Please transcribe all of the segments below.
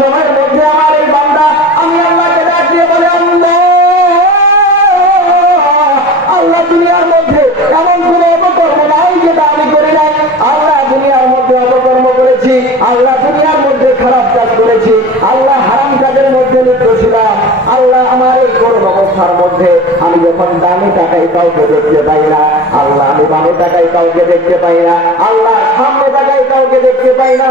সময়ের মধ্যে আমার এই বান্দা, আমি আল্লাহকে ডাক বলে, আল্লাহ আল্লাহ দুনিয়ার মধ্যে এমন কোন অপকর্ম নাই যেটা আমি করি নাই। আল্লাহ দুনিয়ার মধ্যে অপকর্ম করেছি, আল্লাহ দুনিয়ার মধ্যে খারাপ কাজ করেছি, আল্লাহ হারাম কাজের মধ্যে লিপ্ত ছিলাম। আল্লাহ আমার এই করুণ অবস্থার মধ্যে আমি যখন দামি টাকায় কাউকে দেখতে পাই না। আল্লাহ আমি বামে টাকায় কাউকে দেখতে পাই না। আল্লাহ সামনে টাকায় কাউকে দেখতে পাই না।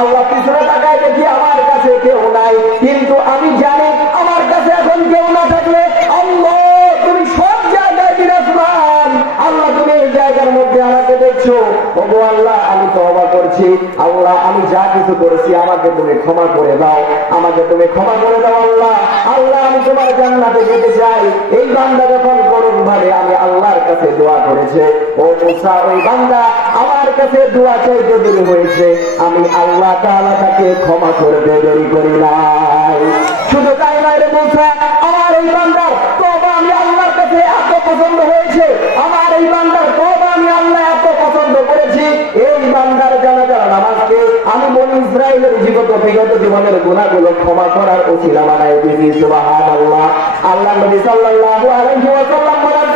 আল্লাহ পিছনে টাকায় দেখি আমার কাছে কেউ নাই। কিন্তু আমি জানি আমার কাছে এখন কেউ না থাকলে তুমি জায়গার মধ্যে আমাকে দেখছ। ওগো আল্লাহ, আমি তওবা করছি। আমি যা কিছু করেছি আমাকে তুমি ক্ষমা করে দাও। আমাকে তুমি ক্ষমা করে দাও আল্লাহ। আল্লাহ, আমি তোমার জান্নাতে যেতে চাই। এই বান্দা যখন ভাবে আমি আল্লাহর কাছে দোয়া করেছে। ও মুসা ওই বান্দা, আমার কাছে দোয়া চাইতে দেরি হয়েছে আমি আল্লাহ তাআলা তাকে ক্ষমা করতে দেরি করি নাই। শুধু তাই নয় রে মুসা, আমার এই বান্দার তবা আমি আল্লাহর কাছে এত পছন্দ হয়েছে। আমার এই বান্দার তবা আমি আল্লাহ এত পছন্দ করেছি। এই বান্দার জানা জানা নামাজকে আমি বলি ইসরায়েলের জীবত বিগত জীবনের গুণাগুলো ক্ষমা করার ওসিলা বানায় দিয়েছি সুবাহান আল্লাহ আল্লাহ নবী সাল্লাল্লাহু আলাইহি ওয়াসাল্লাম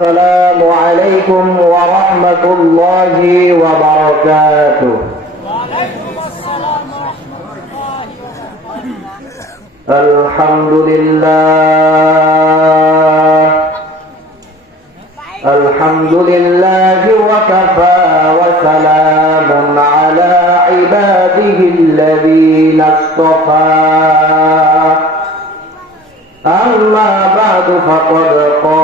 السلام عليكم ورحمة الله وبركاته. وعليكم السلام ورحمة الله وبركاته الحمد لله. الحمد لله وكفى وسلام على عباده الذين اصطفى. أما بعد فقد قال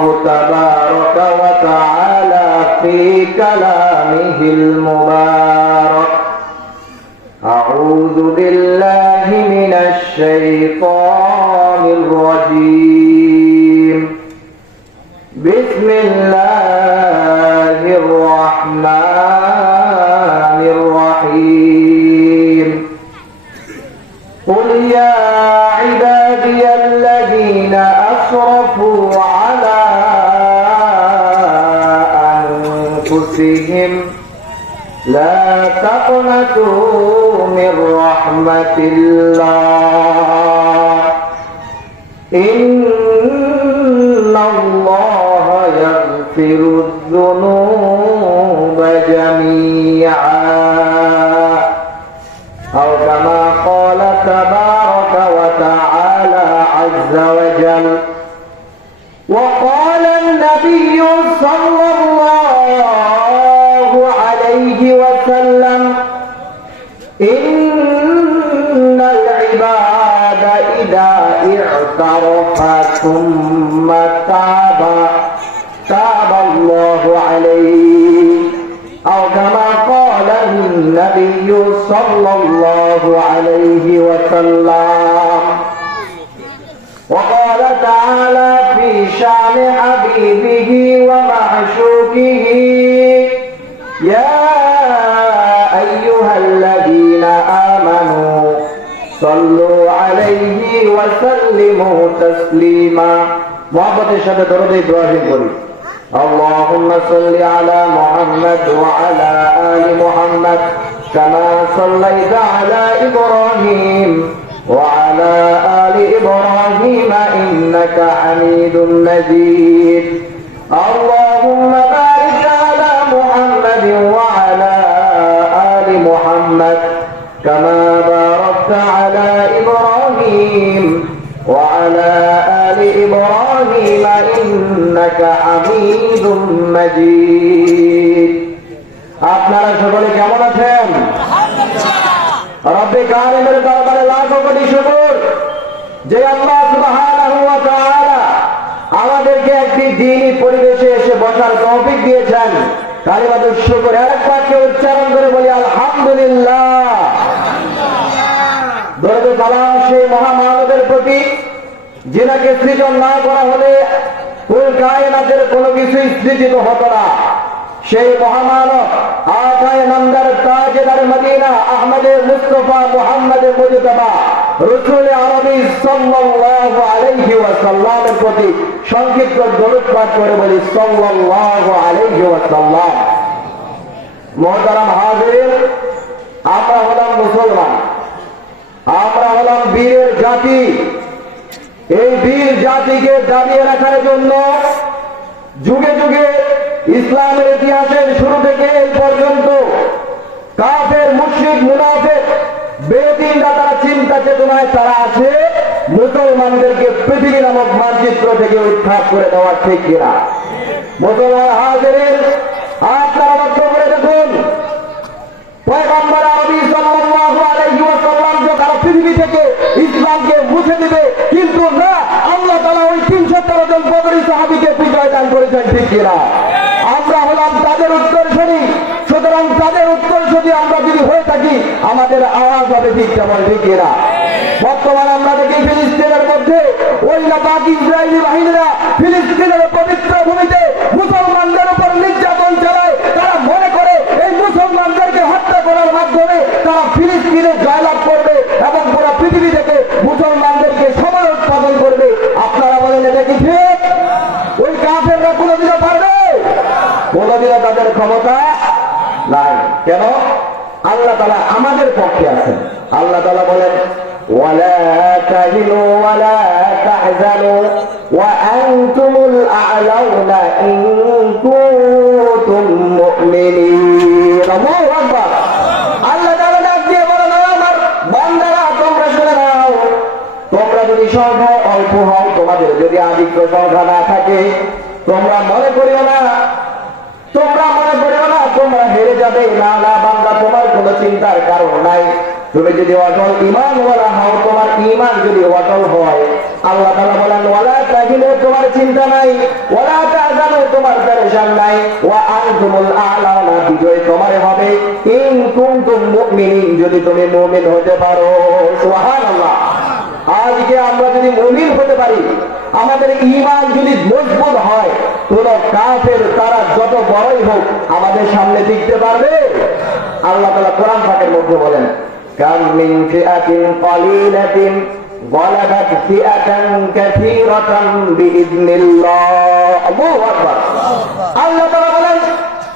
الله تبارك وتعالى في كلامه المبارك. تقنطوا من رحمة الله إن الله يغفر ثم تاب تاب الله عليه أو كما قال النبي صلى الله عليه وسلم وقال تعالى في شان حبيبه ومعشوقه يا تسليما محبت الشهادة درود إبراهيم قولي اللهم صل على محمد وعلى آل محمد كما صليت على إبراهيم وعلى آل إبراهيم إنك حميد مجيد اللهم بارك على محمد وعلى وعلى آل إبراهيم إنك حميد مجيد আপনারা সকলে কেমন আছেন রব্বে কারিমের দরবারে লাখো কোটি শুকর যে আল্লাহ সুবহানাহু ওয়া তাআলা সৃজন না করা হলে কুল কায়নাতের কোনো কিছুই সৃজিত হতো না। সেই মহামানব আকায় নামদার তাজেদার মদিনা আহমদে মুস্তফা মুহাম্মদে মুজতবা আরবি সাল্লাল্লাহু আলাইহি প্রতি সংক্ষিপ্ত দরুদ পাঠ করে বলি, সাল্লাল্লাহু আলাইহি ওয়াসাল্লাম। মহতারাম হাজির আমরা হলাম মুসলমান, আমরা হলাম বীরের জাতি। এই বীর জাতিকে দাঁড়িয়ে রাখার জন্য যুগে যুগে ইসলামের ইতিহাসের শুরু থেকে এই পর্যন্ত কাফের, মুশরিক, মুনাফেক বেদিনরা তারা চিন্তা চেতনায় তারা আছে, মুসলমানদেরকে পৃথিবী নামক মানচিত্র থেকে উৎখাত করে দেওয়ার ঠিক কিনা? মুসলমান হাজিরের আপনারা লক্ষ্য করে দেখুন কিন্তু না আল্লাহ তালা ওই 313 জন বদরি সাহাবিকে বিজয় দান করেছেন, ঠিক কিনা? আমরা হলাম তাদের উত্তরসূরি। সুতরাং তাদের উত্তরসূরি আমরা যদি হয়ে থাকি, আমাদের আওয়াজ হবে ঠিক যেমন ঠিক কিনা? বর্তমানে আমরা দেখি ফিলিস্তিনের মধ্যে ওই না বাকি ইসরায়েলি বাহিনীরা আল্লাহ তালা বলেন ولا تهنوا ولا تحزنوا وأنتم الأعلون إن كنتم مؤمنين الله أكبر আল্লাহ তাআলা ডাক দিয়ে বলেন "ও আমার বান্দারা তোমরা শুনে নাও তোমরা যদি সংখ্যায় অল্প হও তোমাদের যদি আধিক্য সংখ্যা না থাকে তোমরা মনে করিও না তোমরা মনে করিও না তোমরা হেরে যাবে না না বান্দা তোমার কোনো চিন্তার কারণ নাই তুমি যদি অটল ইমান ওয়ালা হও তোমার ইমান যদি অটল হয়, আল্লাহ তাআলা বলেন, ওয়ালা তাহিনু তোমার চিন্তা নাই, ওয়ালা তাহজানু তোমার পেরেশান নাই, ওয়া আনতুমুল আ'লাউনা বিজয় তোমার হবে। ইন কুনতুম মুমিনিন, যদি তুমি মুমিন হতে পারো, সুবহানাল্লাহ। আজকে আমরা যদি মুমিন হতে পারি, আমাদের ইমান যদি মজবুত হয়, কোন কাফের, তারা যত বড়ই হোক, আমাদের সামনে দিতে পারবে। আল্লাহ তাআলা কোরআন পাকের মধ্যে বলেন কাম মিন ফিআতিন ক্বালিলাতিন غلبت فئة كثيرة بإذن الله الله أكبر আল্লাহ তাআলা বলেন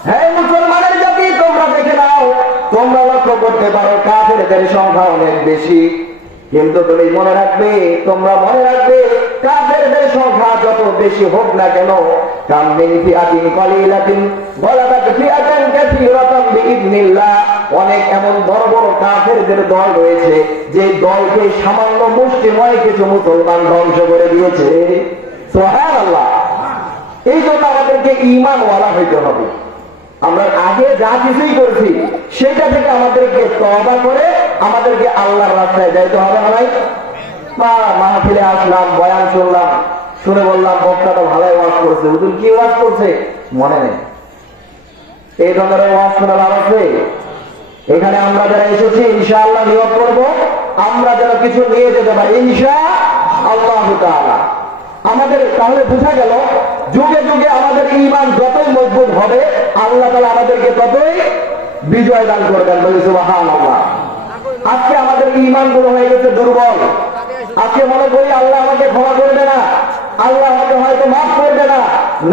হে মুসলমানের জাতি তোমরা দেখে নাও তোমরা লক্ষ্য করতে পারো কাফেরদের সংখ্যা অনেক বেশি কিন্তু তুমি মনে রাখবে তোমরা মনে রাখবে কাফেরদের সংখ্যা যত বেশি হোক না কেন অনেক এমন বড় বড় কাফেরদের দল রয়েছে, যে দলকে সামান্য মুষ্টিময় কিছু মুসলমান ধ্বংস করে দিয়েছে। সুবহানাল্লাহ। এই জন্য আমাদেরকে ইমানওয়ালা হইতে হবে। আমরা আগে যা কিছুই করছি, সেটা থেকে আমাদেরকে তবা করে আমাদেরকে আল্লাহর রাস্তায় যাইতে হবে না ভাই? মা, মাহফিলে আসলাম, বয়ান শুনলাম। শুনে বললাম বক্তাটা ভালোই ওয়াজ করছে। হুজুর কি ওয়াজ করছে? মনে নেই। এই ধরনের ওয়াজ শোনা লাভ আছে এখানে আমরা যারা এসেছি, ইনশাআল্লাহ নিয়োগ করব। আমরা যেন কিছু নিয়ে যেতে পারি ইনশা আল্লাহ আমাদের তাহলে বোঝা গেল, যুগে যুগে আমাদের ইমান যতই মজবুত হবে, আল্লাহ তাআলা আমাদেরকে ততই বিজয় দান করবেন বলি সুবহানাল্লাহ। আজকে আমাদের ইমানগুলো হয়ে গেছে দুর্বল। আজকে মনে করি আল্লাহ আমাকে ক্ষমা করবে না। আল্লাহ আমাকে হয়তো মাফ করবে না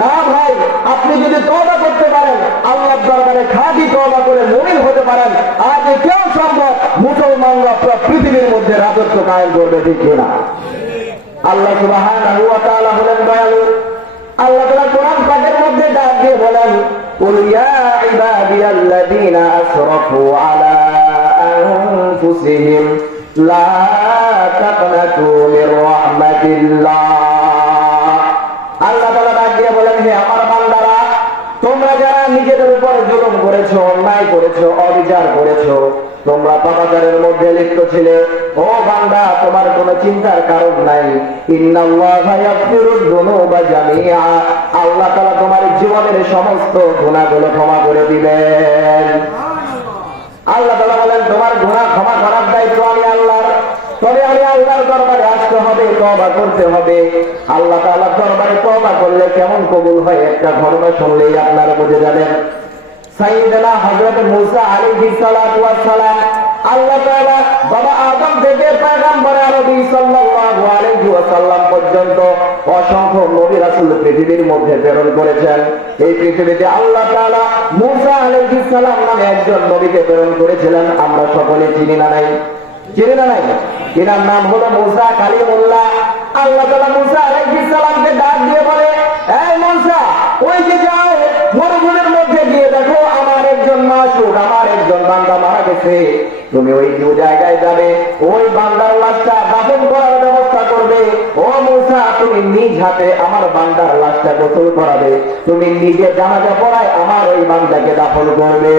না ভাই আপনি যদি তবা করতে পারেন আল্লাহ দরবারে খাঁটি তবা করে মমিন হতে পারেন আজ কেউ সম্ভব মুসলমানরা পুরো পৃথিবীর মধ্যে রাজত্ব কায়েম করবে ঠিক কিনা আল্লাহ সুবহানাহু ওয়া তাআলা হলেন দয়ালু আল্লাহ তাআলা কোরআন পাকের মধ্যে ডাক দিয়ে বলেন قل يا عبادي الذين أسرفوا على أنفسهم لا تقنطوا من رحمة الله নিজেদের উপর জুলুম করেছ, অন্যায় করেছ, অবিচার করেছ। তোমরা পাপাচারের মধ্যে লিপ্ত ছিলে। ও বান্দা, তোমার কোনো চিন্তার কারণ নাই। আল্লাহ তাআলা তোমার জীবনের সমস্ত গুনাহগুলো ক্ষমা করে দিবেন। আল্লাহ তাআলা বলেন, তোমার গুনাহ ক্ষমা করার দায়িত্ব আমি আল্লাহর। তবে আমি আল্লাহর দরবারে আসতে হবে তবা করতে হবে। আল্লাহ করলে কেমন কবুল হয় একটা ঘটনা শুনলেই আপনারা বুঝে যাবেন। প্রেরণ করেছেন। এই পৃথিবীতে আল্লাহ মুসা নামে একজন নবীকে প্রেরণ করেছিলেন। আমরা সকলে চিনি না নাই? চিনি না নাই? এনার নাম হলো মুসা কালিমুল্লাহ। আল্লাহ মুসা আলাইহিস ডাক দিয়ে বলে গেছে তুমি ওই দু জায়গায় যাবে, ওই বান্দার লাশটা দাফন করার ব্যবস্থা করবে। ও মুসা, তুমি নিজ হাতে আমার বান্দার লাশটা গোসল করাবে। তুমি নিজে জানাজা পড়ায় আমার ওই বান্দাকে দাফন করবে।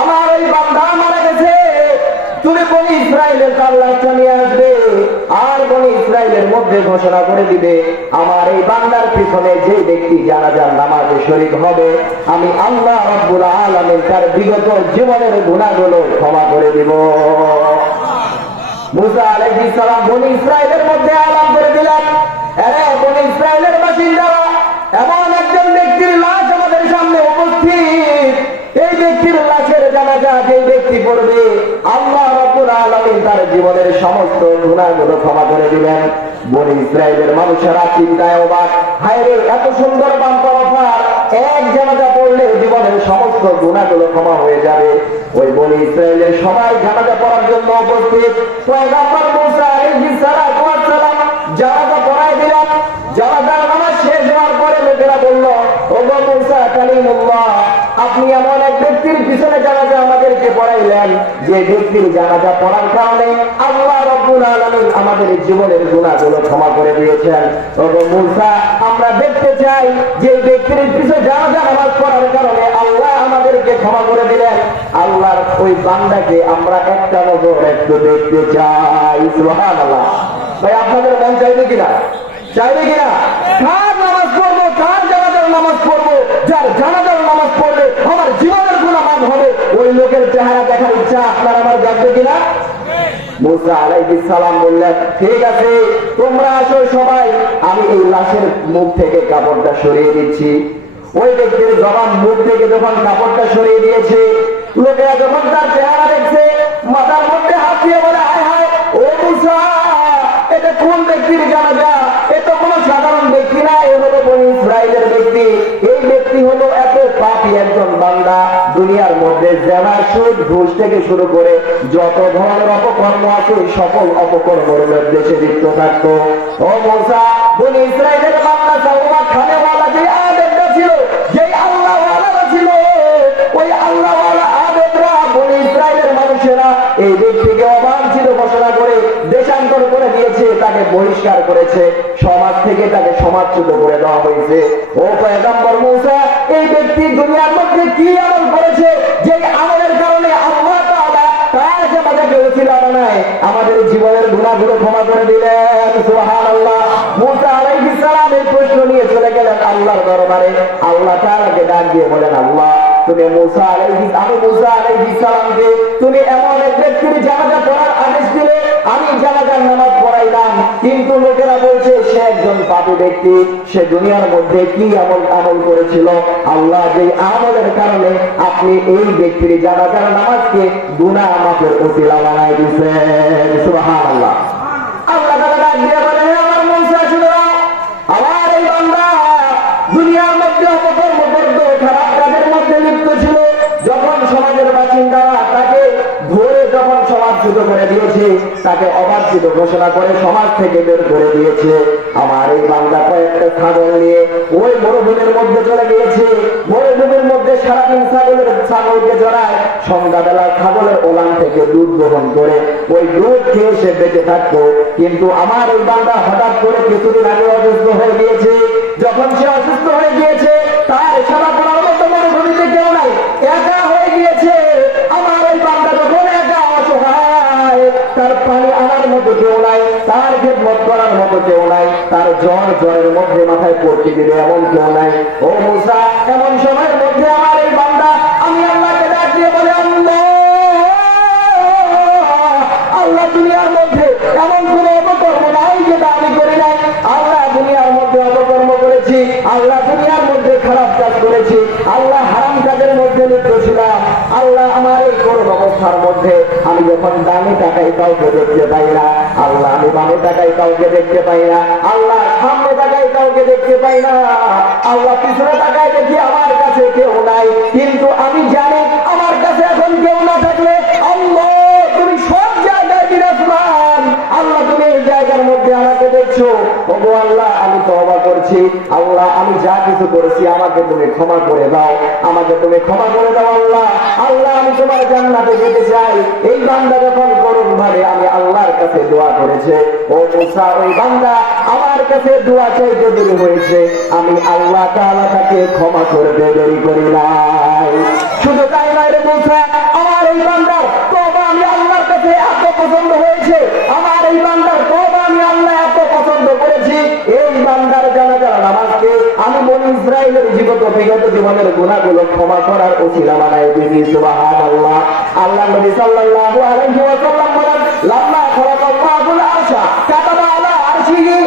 আমার ওই বান্দা মারা গেছে। তুমি বনি ইসরায়েলের তার লাশটা নিয়ে আসবে আর বনি ইসরায়েলের মধ্যে ঘোষণা করে দিবে, আমার এই বান্দার পিছনে যে ব্যক্তি জানাজার নামাজে শরীক হবে, আমি আল্লাহ রাব্বুল আলামিন তার বিগত জীবনের গুনাহগুলো ক্ষমা করে দিব। মুসা আলাইহিস সালাম বনি ইসরায়েলের মধ্যে আলাপ করে দিলেন। আরে বনি ইসরায়েলের বাসিন্দারা, এমন একজন ব্যক্তির লাশ আমাদের সামনে উপস্থিত। এই ব্যক্তির লাশের জানাজা যে ব্যক্তি পড়বে, আল্লাহ রাব্বুল আলামিন তার জীবনের সমস্ত গুনাহগুলো ক্ষমা করে দিবেন। বনি ইসরায়েলের মানুষেরা চিন্তায় অবাক হায় রে এত সুন্দর বাম্পার অফার। এক জানাজা পড়লে জীবনের সমস্ত গুণাগুলো ক্ষমা হয়ে যাবে। ওই বনি ইসরায়েলের সবাই জানাজা পড়ার জন্য উপস্থিত। পয়গম্বর মুসা আলাইহিস সালাম জানাজা পড়াই দিলাম জানাজার নামাজ শেষ হওয়ার পরে লোকেরা বলল, ওগো মুসা কালিমুল্লাহ, আপনি এমন ব্যক্তির পিছনে জানাজা আমাদেরকে পড়াইলেন, যে ব্যক্তির জানাজা পড়ার কারণে আল্লাহ রব্বুল আলামিন আমাদের জীবনের গুণাগুলো ক্ষমা করে দিয়েছেন। ওগো মুসা আমরা দেখতে চাই যে ব্যক্তির পিছনে জানাজা নামাজ পড়ার কারণে আল্লাহ আমাদেরকে ক্ষমা করে দিলেন। আল্লাহর ওই বান্দাকে আমরা একটা নজর একটু দেখতে চাই। সুবহানাল্লাহ। ভাই, আপনাদের মন চাইবে কিনা? চাইবে কিনা? কার নামাজ পড়ব? কার জানাজার নামাজ পড়ব? যার জানাজার মুসা আলাইহিস সালাম বললেন, ঠিক আছে, তোমরা আসো সবাই। আমি এই লাশের মুখ থেকে কাপড়টা সরিয়ে দিচ্ছি। ওই ব্যক্তির জবান মুখ থেকে যখন কাপড়টা সরিয়ে দিয়েছে, লোকেরা যখন তার ঘুষ থেকে শুরু করে যত ধরনের অপকর্ম আছে সকল অপকর্মের দেশে লিপ্ত থাকতো। ও মোসা করে দেশান্তর করে দিয়েছে, তাকে বহিষ্কার করেছে। সমাজ থেকে তাকে করে দেওয়া হয়েছে। ও এই ব্যক্তি কি করেছে জীবনের গুণাগুলো ক্ষমা করে দিলেন। দরবারে। আল্লাহ আল্লাহ তুমি এমন এক ব্যক্তির জানাজা পড়া আমি জানাজার নামাজ পড়াইলাম, কিন্তু লোকেরা বলছে, সে একজন পাপী ব্যক্তি, সে দুনিয়ার মধ্যে কি আমল আমল করেছিল? আল্লাহ যে আমলের কারণে আপনি এই ব্যক্তির জানাজার নামাজকে গুনাহ মাফের ওসিলা বানাই দিয়েছেন। সুবহানাল্লাহ। আল্লাহ ছিল। যখন সমাজের বাসিন্দারা তাকে ধরে যখন সমাজচ্যুত করে তাকে অবাঞ্ছিত ঘোষণা করে সমাজ থেকে বের করে দিয়েছে। আমার এই বান্দা কয়েকটা ছাগল নিয়ে ওই মরুভূমির মধ্যে চলে গিয়েছে। মরুভূমির মধ্যে সারাদিন ছাগলের ছাগলকে জড়ায়। সন্ধ্যাবেলা ছাগলের ওলান থেকে দুধ গ্রহণ করে ওই দুধ খেয়ে সে বেঁচে থাকতো। কিন্তু আমার এই বান্দা হঠাৎ করে কিছুদিন আগে অসুস্থ হয়ে গিয়েছে। যখন সে অসুস্থ জ্বরের মধ্যে মাথায় পড়তে দিল এমন কেউ নাই। ও মুসা, এমন সময়ের মধ্যে আমার এই বান্দা, আমি আল্লাহকে ডাকিয়ে বলে, আল্লাহ! দুনিয়ার মধ্যে এমন কোন অপকর্ম নাই যেটা আমি করি নাই। আল্লাহ, দুনিয়ার মধ্যে অপকর্ম করেছি। আল্লাহ, দুনিয়ার মধ্যে খারাপ কাজ করেছি। আল্লাহ, হারাম কাজের মধ্যে লিপ্ত ছিলাম। আল্লাহ, আমার এই করুণ অবস্থার মধ্যে আমি যখন দামি টাকায় কাউকে দেখতে পাই না। আল্লাহ, আমি দামি টাকায় কাউকে দেখতে পাই না। আল্লাহ সামনে টাকায় কাউকে দেখতে পাই না। আল্লাহ পিছনে টাকায় দেখি আমার কাছে কেউ নাই। কিন্তু আমি জানি আমার কাছে এখন কেউ না থাকলে আল্লাহ আমি যা কিছু করেছি আমাকে তুমি ক্ষমা করে আমাকে তুমি ক্ষমা করে আল্লাহ। আল্লাহ, আমি তোমার যেতে চাই। এই আমি আল্লাহর কাছে দোয়া করেছে, ও মুসা, ওই বান্দা কাছে দোয়া চাইতে দেরি হয়েছে আমি আল্লাহ তাআলা তাকে ক্ষমা করতে দেরি করি নাই। শুধু তাই নয় রে মুসা, আমার এই বান্দার তওবা আমি আল্লাহর কাছে এত পছন্দ হয়েছে। আমার এই বান্দার তওবা আমি আল্লাহ এত পছন্দ করেছি। এই বান্দার জানা জানা নামাজকে আমি বনি ইসরায়েলের জীবত বিগত জীবনের গুণাগুলো ক্ষমা করার ওসিলা বানাই দিয়েছি, সুবহানাল্লাহ। আল্লাহ নবী সাল্লাল্লাহু আলাইহি ওয়াসাল্লাম বলেন, লাম্মা খালাকাল্লাহুল আরশা কাতাবা আলা আরশিহি।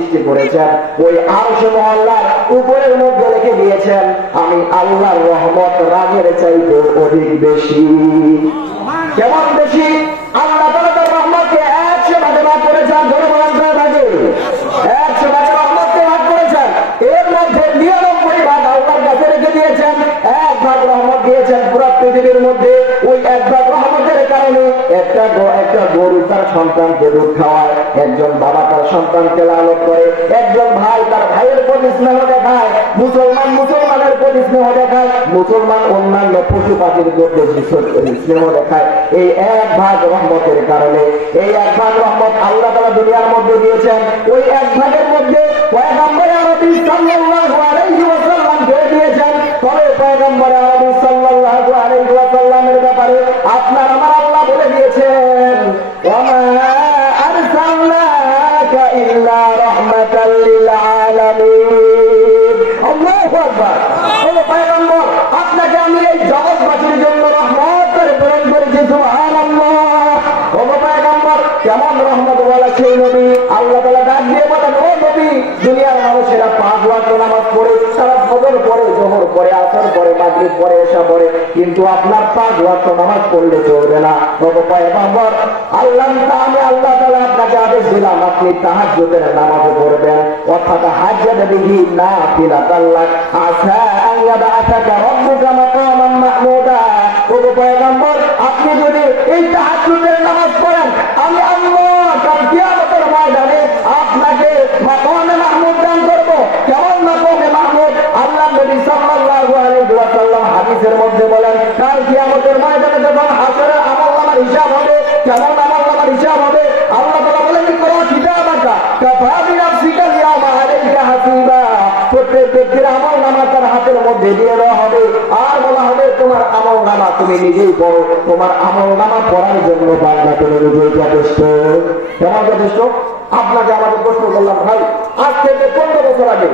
সৃষ্টি করেছেন। ওই আরশ মহল্লার উপরের মধ্যে রেখে দিয়েছেন। আমি আল্লাহর রহমত রাগের চাইতে অধিক বেশি। কেমন বেশি? আল্লাহ রেখে দিয়েছেন। এক রহমত দিয়েছেন পৃথিবীর মধ্যে। ওই একটা একটা গরু তার সন্তানকে দুধ খাওয়ায়। একজন বাবা তার সন্তানকে লালন করে, একজন ভাই তার ভাইয়ের প্রতি স্নেহ দেখায়, মুসলমান মুসলমানের প্রতি স্নেহ দেখায়, মুসলমান অন্যান্য পশু পাখির প্রতি স্নেহ দেখায়। এই এক ভাগ রহমতের কারণে, এই এক ভাগ রহমত আল্লাহ তারা দুনিয়ার মধ্যে দিয়েছেন। ওই এক ভাগের মধ্যে পয়গম্বরে পড়ে পরে এসা পরে কিন্তু আপনার পাঁচ ওয়াক্ত নামাজ পড়লে চলবে না। আল্লাহ আমি আল্লাহ তালা আপনাকে আদেশ দিলাম, আপনি তাহার জোটের নামাজে পড়বেন। অর্থাৎ হাজ্জাত বিহি নাফিলাতাল্লাহ। আসা আন ইয়াবআসাকা রাব্বুকা মাকামান মাহমুদা। পয়গম্বর, আপনি যদি এই তাহাজ্জুদের পড়ো তোমার আমল নামা পড়ার জন্য বাংলা যথেষ্ট। যথেষ্ট? আপনাকে আমাকে প্রশ্ন করলাম, ভাই আজ থেকে পনেরো বছর আগে,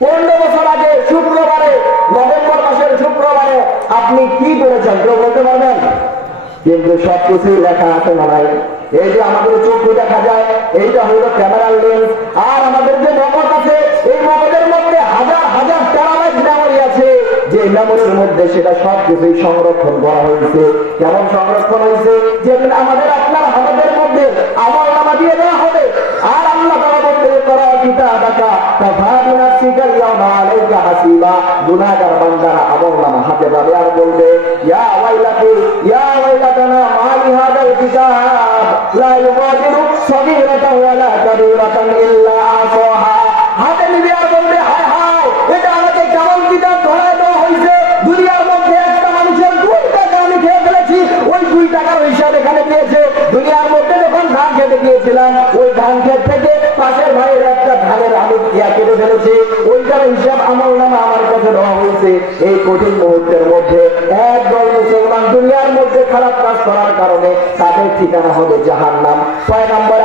পনেরো বছর আগে শুক্রবারে, নভেম্বর মাসের শুক্রবারে আপনি কি করেছেন কেউ বলতে পারবেন? কিন্তু সবকিছুই লেখা আছে না ভাই। এই যে আমাদের চোখে দেখা যায়, এইটা হলো ক্যামেরার লেন্স, আর আমাদের যে মধ্যে সেটা সবকিছুই সংরক্ষণ করা হয়েছে। কেমন সংরক্ষণ হয়েছে? যেদিন আমাদের আপনার আমাদের মধ্যে আমল নামা দিয়ে দেওয়া হবে। আর আল্লাহ তারা বলতে, করা কিতাবাকা তাফাদুনা বিনাফসিকা ইয়াউমা আলাইকা হাসিবা। গুনাহগার বান্দারা আমল নামা হাতে পাবে। আর বলবে, ইয়া ওয়াইলাতি, ইয়া কঠিন মুহূর্তের মধ্যে একদল মুসলমান দুনিয়ার মধ্যে খারাপ কাজ করার কারণে তাদের ঠিকানা হবে জাহান নাম ছয় নম্বরে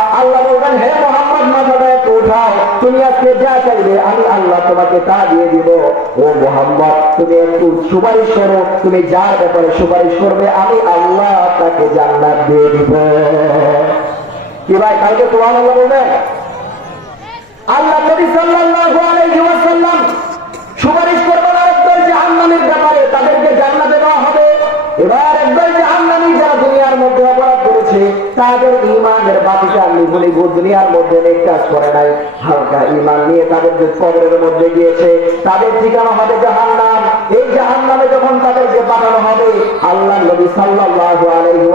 উঠাও, তুমি আজকে যা চাইবে, আমি আল্লাহ তোমাকে তা দিয়ে দিব। ও মোহাম্মদ, তুমি একটু সুপারিশ করো, তুমি যার ব্যাপারে সুপারিশ করবে, আমি আল্লাহ তাকে জান্নাত দিয়ে দিব। কি ভাই, কালকে তোমার আল্লাহ বলবেন? আল্লাহ নবী সাল্লাল্লাহু আলাইহি ওয়াসাল্লাম তাদের ইমানের বাতিটা নিগুলি দুনিয়ার মধ্যে অনেক কাজ করে নাই। হালকা ইমান নিয়ে তাদের কবরের মধ্যে গিয়েছে, তাদের ঠিকানা হবে জাহান্নাম। এই জাহান্নামে যখন তাদেরকে পাঠানো হবে, আল্লাহ নবী সাল্লাল্লাহু আলাইহি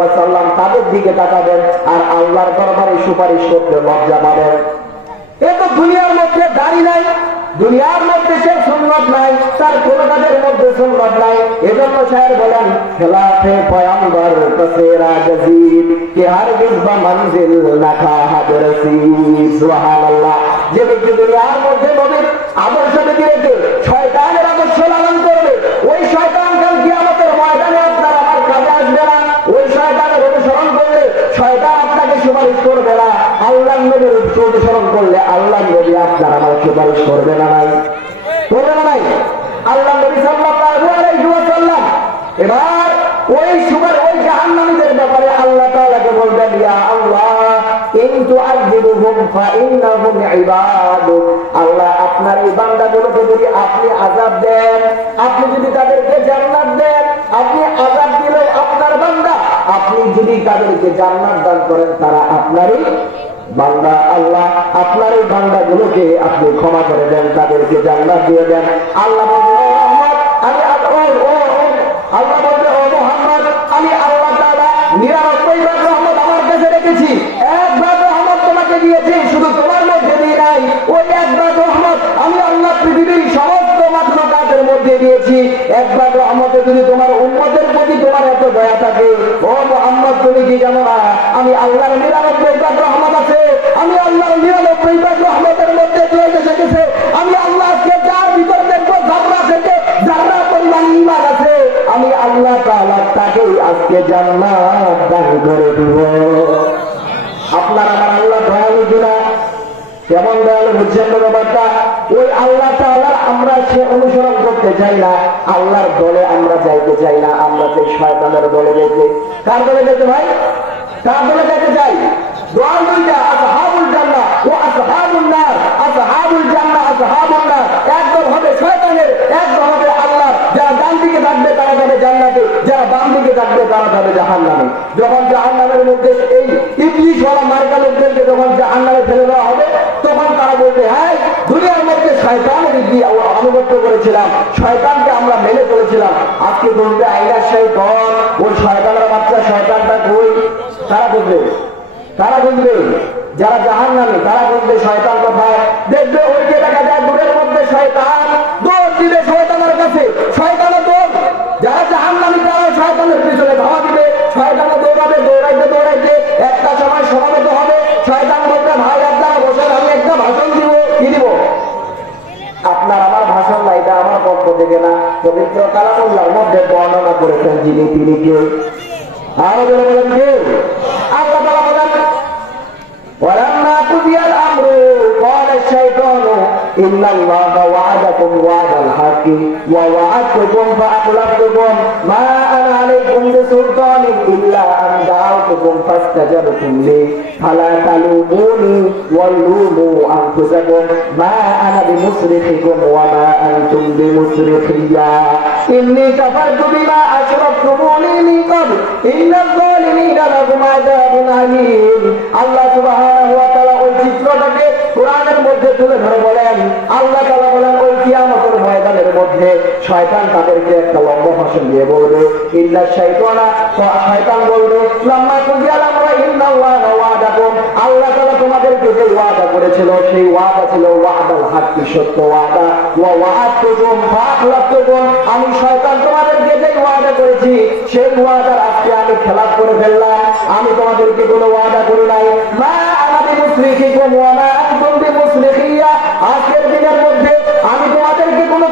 তাদের দিকে তাকাবেন আর আল্লাহর দরবারে সুপারিশ করতে লজ্জা পাবেন। এ তো দুনিয়ার মধ্যে দাড়ি নাই দুনিয়ার মধ্যে সে সুন্নত নাই, তার কোন কাজের মধ্যে সুন্নত নাই। এজন্য শায়ের বলেন, খেলাফে পয়ম্বর কসেরা গজিব কে হার বিজবা মঞ্জিল নাখা হাজার সুবহানাল্লাহ। যে ব্যক্তি দুনিয়ার মধ্যে নবীর আদর্শ দেখে রেখে শয়তানের আদর্শ লালন করবে, ওই শয়তান কাল কিয়ামতের ময়দানে আপনার আমার কাজে আসবে না। ওই শয়তানের অনুসরণ করলে শয়তান আপনাকে সুপারিশ করবে না। আল্লাহ নবীর অনুসরণ করলে আল্লাহ নবী আপনার আমার সুপারিশ করবে না নাই? করবে না নাই? আল্লাহ নবী সাল্লাল্লাহু এবার ওই সুপার, ওই জাহান্নামীদের ব্যাপারে আল্লাহ তাআলাকে বলবেন, ইয়া আল্লাহ কিন্তু আযিবুহুম ফাইন্নাহুম ইবাদুক। আল্লাহ, আপনার এই বান্দাগুলোকে যদি আপনি আযাব দেন, আপনি যদি তাদেরকে জান্নাত দেন, আপনি আযাব দিলেও আপনার বান্দা, আপনি যদি তাদেরকে জান্নাত দান করেন, তারা আপনারই বান্দা আল্লাহ আপনার এই বান্দাগুলোকে আপনি ক্ষমা করে দেন তাদেরকে জান্নাত দিয়ে দেন। আল্লাহ বলবে, "ও আমি আল- ও ও ও। আল্লাহ বলবে ও মোহাম্মদ আমি আল্লাহ তাআলা নিরানব্বই ভাগ রহমত আমার কাছে রেখেছি। এক ভাগ তোমাকে শুধু তোমার মধ্যে নাই। এক আমি আল্লাহ পৃথিবীর মাত্রকাতের মধ্যে দিয়েছি। এক যদি তোমার উন্মতের প্রতি তোমার এত দয়া থাকে তাকেই আজকে জান্নাত দান করে দিব। আপনার আমার আল্লাহ দয়ালু কেমন দয়ালু বুঝছেন ব্যাপারটা? ওই আল্লাহ তাআলা আমরা সে অনুসরণ করতে চাই না, আল্লাহর দলে আমরা যাইতে চাই না, আমরা যে শয়তানের দলে যেতে কার দলে যেতে ভাই? কার দলে যেতে চাই? দোয়াল দুইটা আসহাবুল জান্নাহ ও আসহাবুন নার আসহাবুল জান্নাহ আসহাবুন নার একদল হবে শয়তানের একদল হবে আল্লাহ যারা ডান দিকে থাকবে তারা যাবে জান্নাতে যারা বাম দিকে থাকবে তারা যাবে জাহান্নামে। যখন জাহান্নামের মধ্যে এই ইবলিশ ওয়ালা মার্কা লোকদেরকে যখন জাহান্নামে ফেলে দেওয়া হবে, তখন তারা বলবে হ্যাঁ দুনিয়ার মধ্যে শয়তানের ইবলি আনুগত্য করেছিলাম। শয়তানকে আমরা মেনে চলেছিলাম আজকে বলবে আইলার শয়তান, ওই শয়তানের বাচ্চা, শয়তানটা কই? তারা বলবে তারা বলবে, যারা জাহান নামে তারা বুঝবে যিনি তিনি কে আরো জোরে বলেন কে আল্লাহ তাআলা বলেন ولما قضي الامر قال الشيطان ان الله وعدكم وعد الحق ووعدتكم فاخلفتكم ما انا عليكم بسلطان إلا أن دعوتكم فاستجبتم لي فلا تلوموني ولوموا أنفسكم ما أنا بمصرخكم وما أنتم بمصرخيا إني كفرت بما أشركتموني من قبل إن الظالمين لهم عذاب أليم শয়তান তাদেরকে একটা লম্বা ভাষণ দিয়ে বলবে ইল্লা শাইতানা শয়তান বলবে ইন্নাল্লাহা ওয়াদাকুম আল্লাহ তাআলা তোমাদেরকে যে ওয়াদা করেছিল, সেই ওয়াদা ছিল ওয়াদাল সত্য ওয়াদা। ওয়া ফাআখলাফতুকুম আমি শয়তান তোমাদেরকে যে ওয়াদা করেছি, সেই ওয়াদার আজকে আমি করে ফেললাম। আমি তোমাদেরকে কোনো ওয়াদা করি নাই। মা আমাদের ওয়া মা আনতুম আজকের দিনের মধ্যে আমি তোমাদেরকে কোনো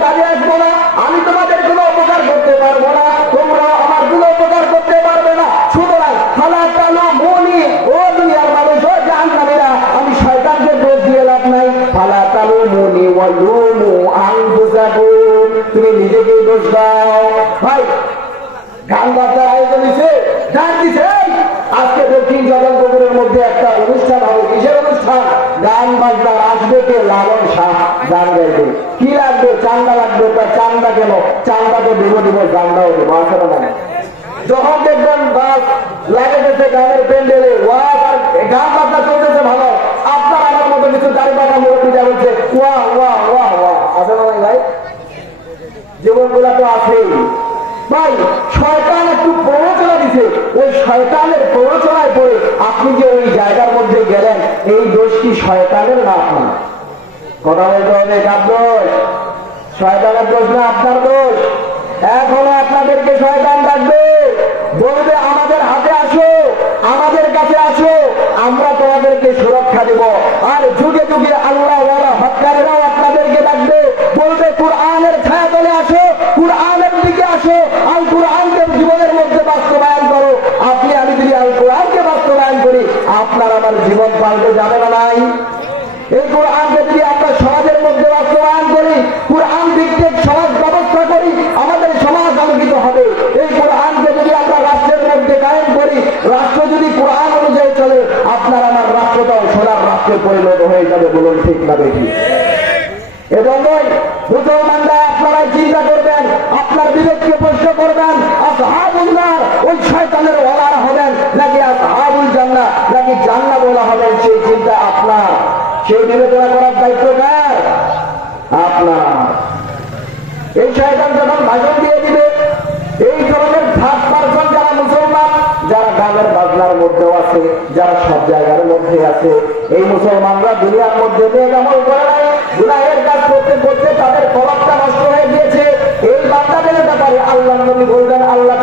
দোষ দাও। ভাই, গান বাজনার আয়োজন দিছে ডাক দিছে আজকে দক্ষিণ জগৎপুরের মধ্যে একটা অনুষ্ঠান হবে। কিসের অনুষ্ঠান? গান বাজনার আসবে কে লালন শাহ গান গাইবে। কি লাগবে? চান্দা লাগবে তা চান্দা কেন? চান্দা দিব দিব গানটাও দেবো, আছে না? যখন দেখবেন বাস লাগাতেছে গানের প্যান্ডেলে আর গান বাজনা চলতেছে ভালো। আপনার আমার মতো কিছু দাড়ি পাকা মুরব্বী যা ওয়া ওয়া ওয়া জীবনগুলা তো আছেই। ভাই, শয়তান একটু প্ররোচনা দিছে। ওই শয়তানের প্ররোচনায় পড়ে আপনি যে ওই জায়গার মধ্যে গেলেন, এই দোষ কি শয়তানের না আপনার? কথা বলতে হবে কার দোষ? শয়তানের দোষ না আপনার দোষ? এখনও আপনাদেরকে শয়তান ডাকবে। বলবে, আমাদের হাতে আসো, আমাদের কাছে আসো, আমরা যারা সব জায়গার মধ্যে আছে। এই মুসলমানরা দুনিয়ার মধ্যে আমল করে নাই, গুনাহের কাজ করতে করতে তাদের প্রভাবটা নষ্ট হয়ে গিয়েছে। এই বান্দাদের ব্যাপারে আল্লাহ নবী বলবেন আল্লাহ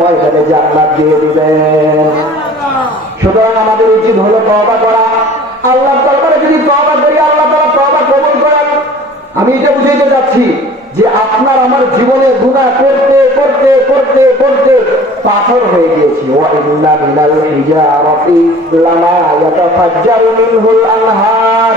ময়দানে জান্নাত দিয়ে সুতরাং আমাদের উচিত হলো তওবা করা। আল্লাহ যদি তওবা করি, আল্লাহ তাআলা তওবা কবুল করেন। আমি এটা বুঝাইতে যাচ্ছি যে আপনার আমার জীবনে করতে করতে পাথর হয়ে গিয়েছি ওয়া ইন্না মিনাল হিজারাতি লামা ইয়াতাফাজ্জারু মিনহুল আনহার।